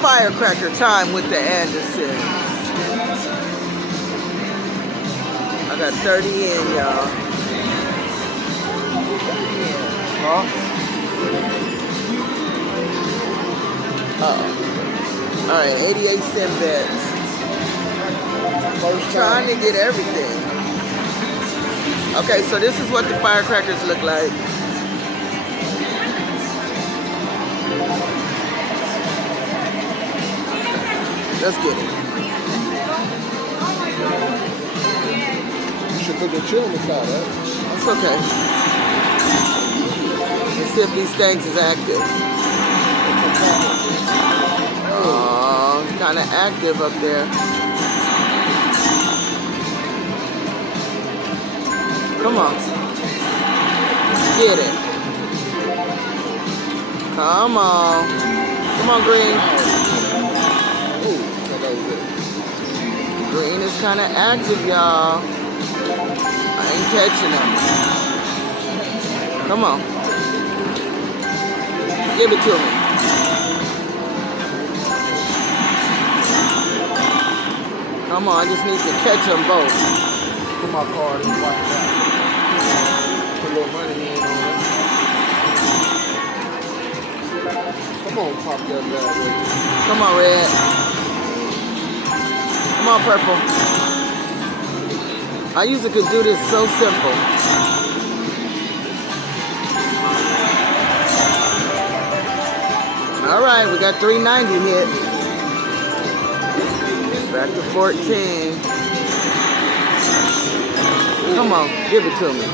Firecracker time with the Anderson. I got 30 in, y'all. Huh? Alright, 88-cent bets. Trying to get everything. Okay, so this is what the firecrackers look like. Let's get it. You should put the chill inside, huh? That's okay. Let's see if these things is active. Oh, it's kind of active up there. Come on. Get it. Come on. Come on, Green. Green is kind of active, y'all. I ain't catching them. Come on. Give it to me. Come on, I just need to catch them both. Put my card in the white box. Put a little money in on it. Come on, pop that bad boy. Come on, Red. Come on, Purple. I usually could do this so simple. All right, we got 390 hit. Back to 14. Come on, give it to me.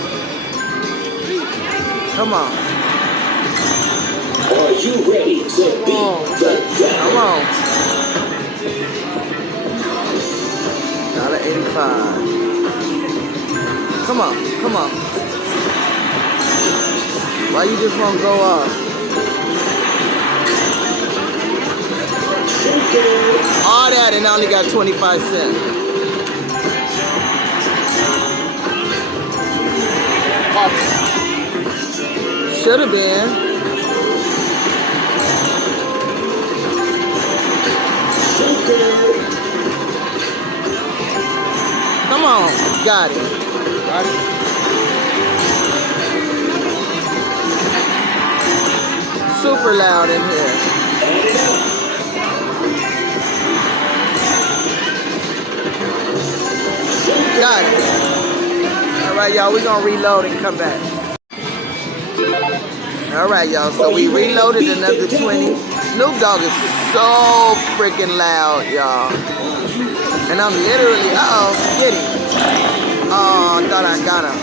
Come on. Are you ready to beat the devil? Come on. $1.85. Come on, come on. Why you just won't go off? All that and I only got 25 cents. Should have been. Come on, got it. Got it? Super loud in here. Got it. All right, y'all, we're gonna reload and come back. All right, y'all, so we reloaded another 20. Snoop Dogg is so freaking loud, y'all. And I'm literally, get him. Oh, I thought I got him.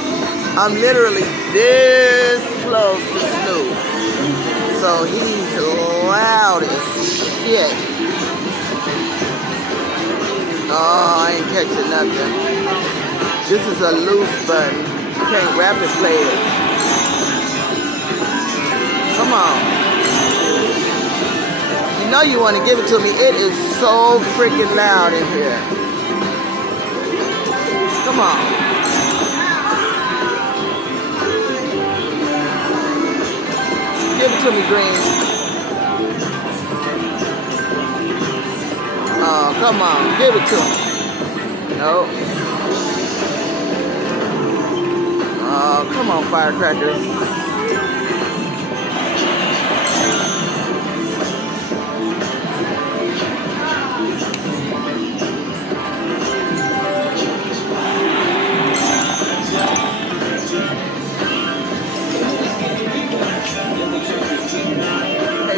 I'm literally this close to Snoop. So he's loud as shit. Oh, I ain't catching nothing. This is a loose button. You can't rapid play it. Come on. You know you want to give it to me. It is so freaking loud in here. Come on. Give it to me, Green. Oh, come on. Give it to me. No. Oh, come on, firecrackers.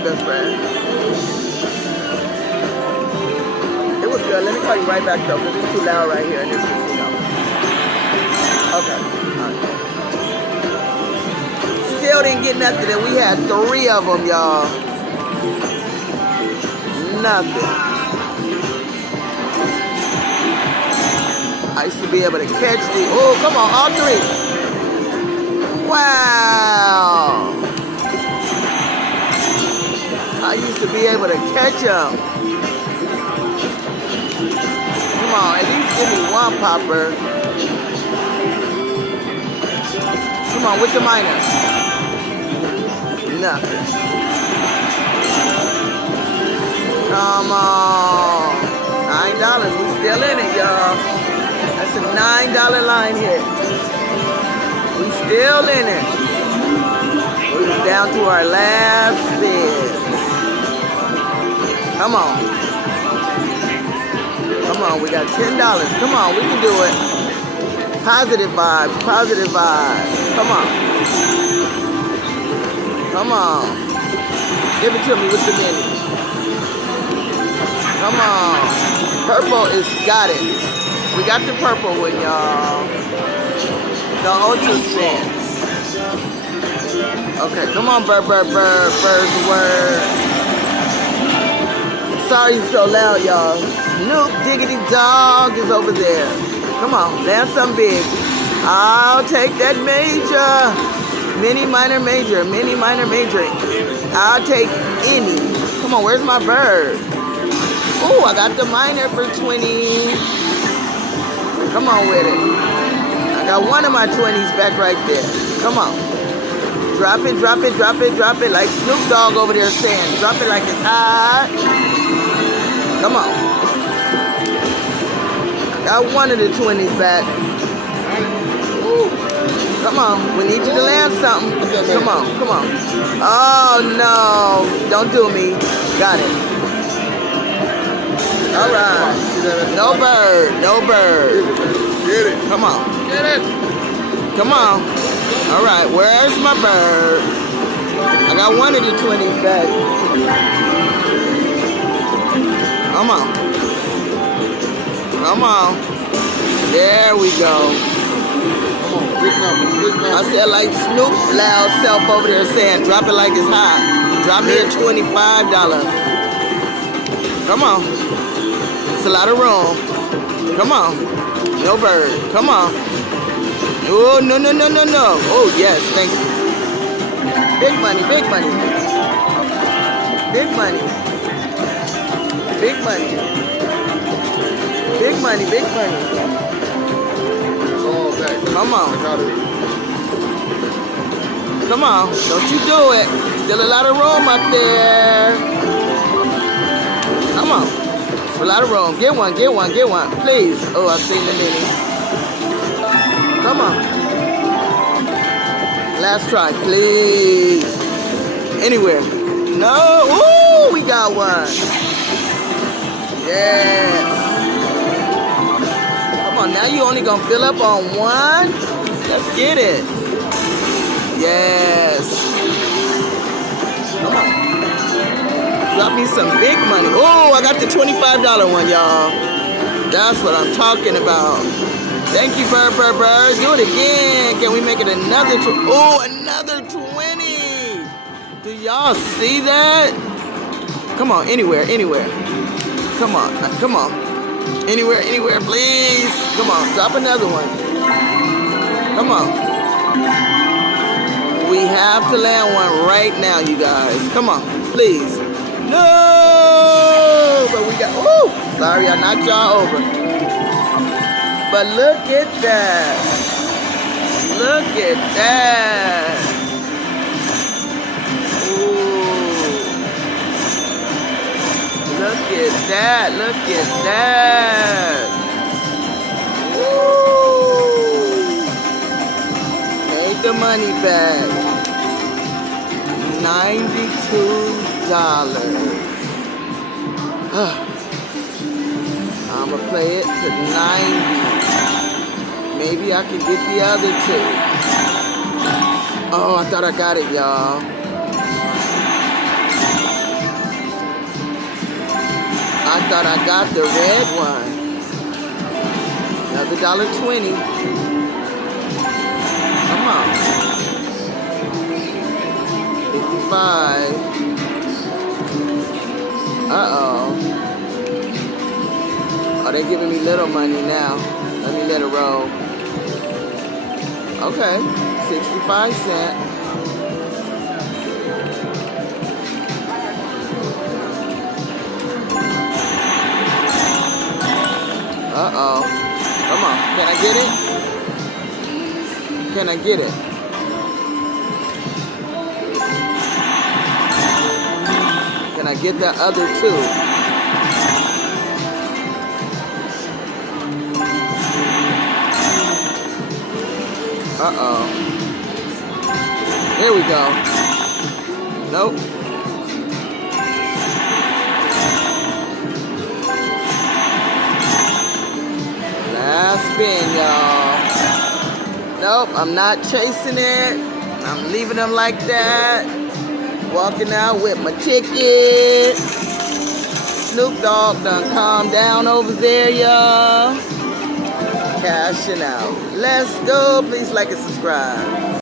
Best friend. It was good. Let me call you right back though, because it's too loud right here in this casino. Okay. Right. Still didn't get nothing, and we had 3 of them, y'all. Nothing. I used to be able to catch the. Oh, come on, all 3. Wow. I used to be able to catch them. Come on, at least give me 1 popper. Come on, with the minus. Nothing. Come on. $9. We still in it, y'all. That's a $9 line hit. We still in it. We're down to our last bid. Come on. Come on, we got $10. Come on, we can do it. Positive vibes, positive vibes. Come on. Come on. Give it to me with the mini. Come on. Purple is got it. We got the purple one, y'all. The ultra spins. Okay, come on, bird's word. Sorry you're so loud, y'all. Snoop Diggity Dog is over there. Come on, land some big. I'll take that major. Mini, minor, major. Mini, minor, major. I'll take any. Come on, where's my bird? Oh, I got the minor for 20. Come on with it. I got one of my 20s back right there. Come on. Drop it, drop it, drop it, drop it. Like Snoop Dogg over there saying. Drop it like it's hot. Come on. Got one of the 20s back. Ooh. Come on. We need you to land something. Come on, come on. Oh, no. Don't do me. Got it. All right. No bird. No bird. Get it. Come on. Get it. Come on. All right. Where's my bird? I got one of the 20s back. Come on. Come on. There we go. Come on. Big number. Big number. I said like Snoop loud self over there saying, drop it like it's hot. Drop me a $25. Come on. It's a lot of room. Come on. No bird. Come on. Oh, no, no, no, no, no. Oh, yes. Thank you. Big money. Big money. Big money. Big money. Big money. Big money. All back. Come on. I got it. Come on. Don't you do it. Still a lot of room up there. Come on. A lot of room. Get one, get one, get one. Please. Oh, I've seen the mini. Come on. Last try, please. Anywhere. No. Ooh, we got one. Yes. Come on, now you only gonna fill up on one? Let's get it. Yes. Come on. Drop me some big money. Oh, I got the $25 one, y'all. That's what I'm talking about. Thank you, bird. Do it again. Can we make it another? Oh, another 20. Do y'all see that? Come on, anywhere. Come on, come on. Anywhere, please. Come on, drop another one. Come on. We have to land one right now, you guys. Come on, please. No! But we got, ooh! Sorry, I knocked y'all over. But look at that. Look at that. Ooh. Look at that. Look at that. Ooh. Take the money back. $92. I'ma play it to 90. Maybe I can get the other two. Oh, I thought I got it, y'all. I thought I got the red one. Another $1.20. Come on. 55. Uh-oh. Oh, they're giving me little money now. Let me let it roll. Okay. 65 cents. Uh-oh. Come on. Can I get it? Can I get it? Can I get that other two? Uh-oh. There we go. Nope. Last spin, y'all. Nope, I'm not chasing it. I'm leaving them like that. Walking out with my ticket. Snoop Dogg done calm down over there, y'all. Cashing out. Let's go. Please like and subscribe.